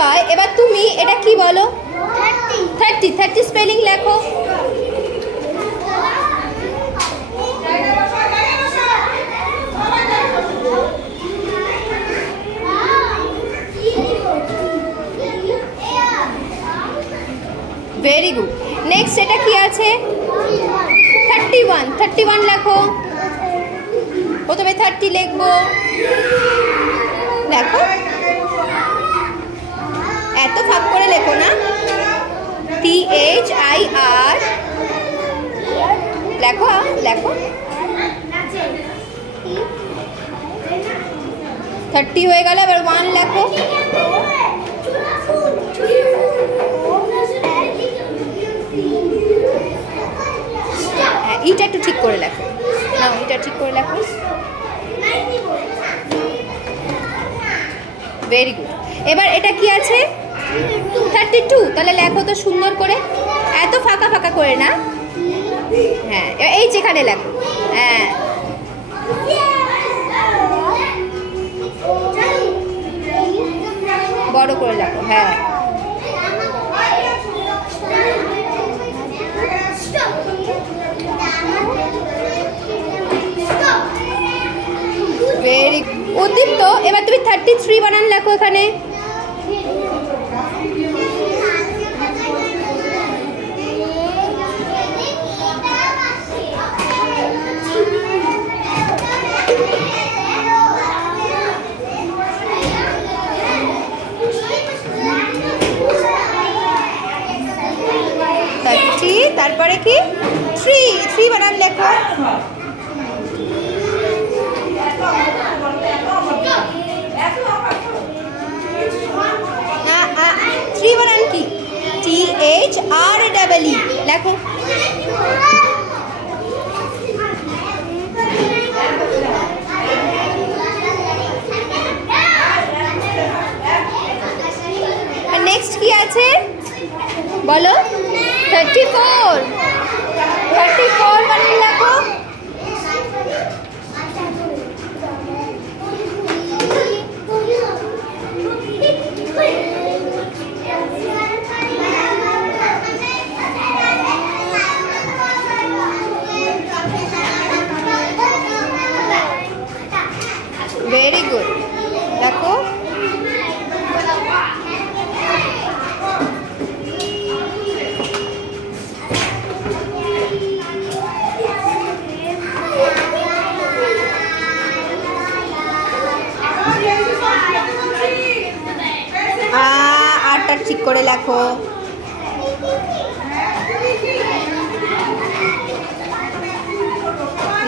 জয়, এবার তুমি এটা কি বলো? 30 30 স্পেলিং লেখো। Very good. নেক্সট এটা কি আছে? 31 31 লেখো। প্রথমে 30 লিখবো, দেখো এত ফাঁক করে লেখো না, THIR লেখো লেখো। 30 হয়ে গেল, এবার 1 লেখো। এটা একটু ঠিক করে লেখো, না এটা ঠিক করে লেখো। Very good. এবার এটা কি আছে? 32, তাহলে লেখো তো সুন্দর করে, এত ফাঁকা ফাঁকা করে না। হ্যাঁ এই যেখানে লেখো, হ্যাঁ বড় করে লেখো, হ্যাঁ ভেরি উদ্দীপ্ত। এবার তুমি 33 বানান লেখো এখানে। তারপরে কি 3 বানান লেখো। 3 বানান কি? THREE লেখো। আর নেক্সট কি আছে বলো? 34 বানান লেখো। ভেরি গুড, দেখো আটটা ঠিক করে লেখো।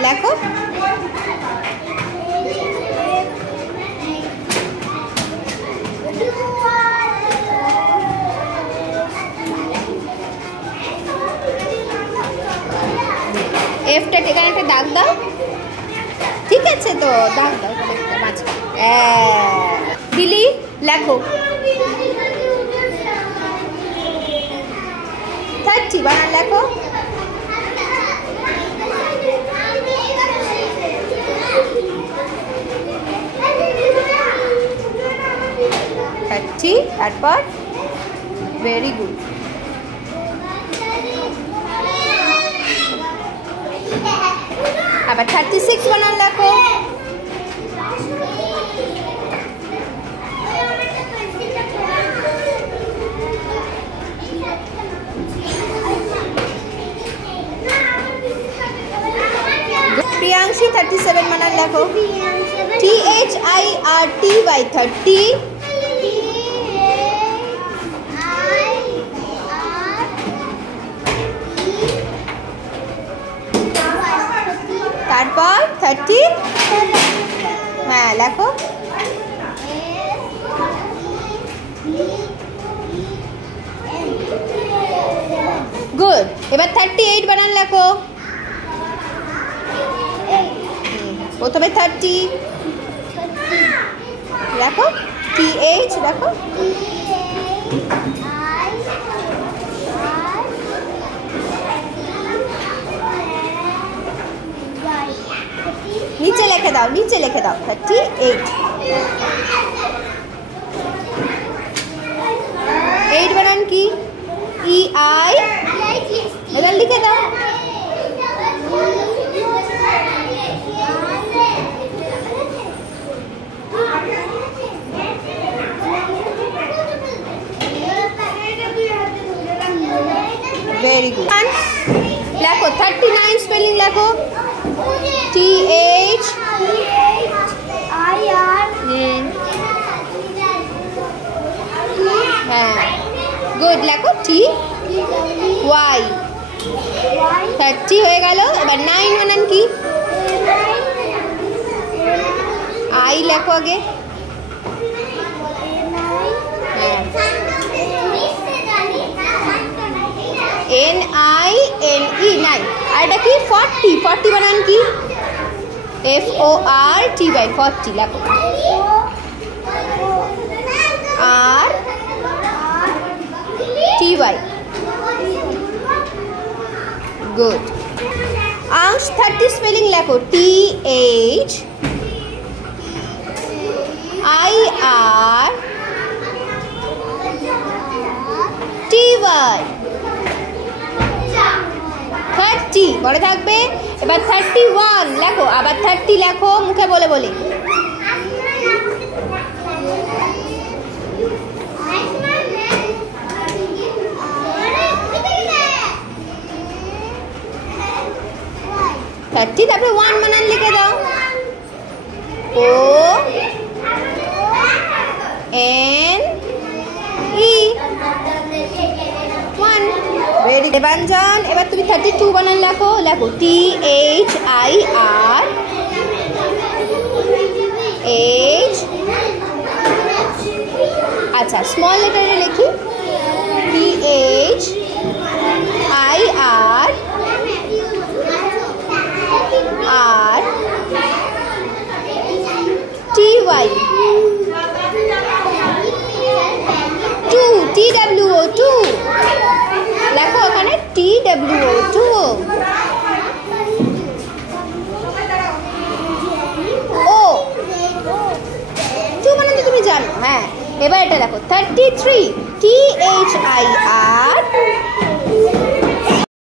লেখো এফটা এখানে একটা দাগ দাও, ঠিক আছে তো দাগ দাও মাঝখানে। বিলি লেখো। 30 বানান লেখো। তারপর ভেরি গুড। আবার 36 বানান লেখো। প্রিয়াংশী 37 বানান লেখো। THIRTY 30। তারপর 30, হ্যাঁ লেখো। গুড। এবার 38 বানান লেখো। প্রথমে 30 লেখো, TH লেখো। নিচে লিখে দাও, নিচে লিখে দাও 38। লিখে দাও। Very good. লেখো 39 স্পেলিং লেখো। TH হ্যাঁ গুড। লেখো TY 30 হয়ে গেল। এবার 9 বানান কি? I লেখো আগে। হ্যাঁ NINE 9। আর এটা কি? 40 বানান কি? FORTY 40 লেখো। RTY good. আংশ 30 স্পেলিং লেখো। THIRTY 30 মনে থাকবে। এবার 31 লেখো। আবার 30 লেখো মুখে বলে বলে। তারপরে 1 বানান লিখে দাও। ONE 1 ভেরি দেবাঞ্জন। এবার তুমি 32 বানান লেখো। লেখো THIRH আচ্ছা স্মল লেটারে লিখি। THIRTY 2 TWO2 লেখো ওখানে TWO2 ও 2 মানে তো তুমি জানো। হ্যাঁ এবার এটা দেখো 33 THIR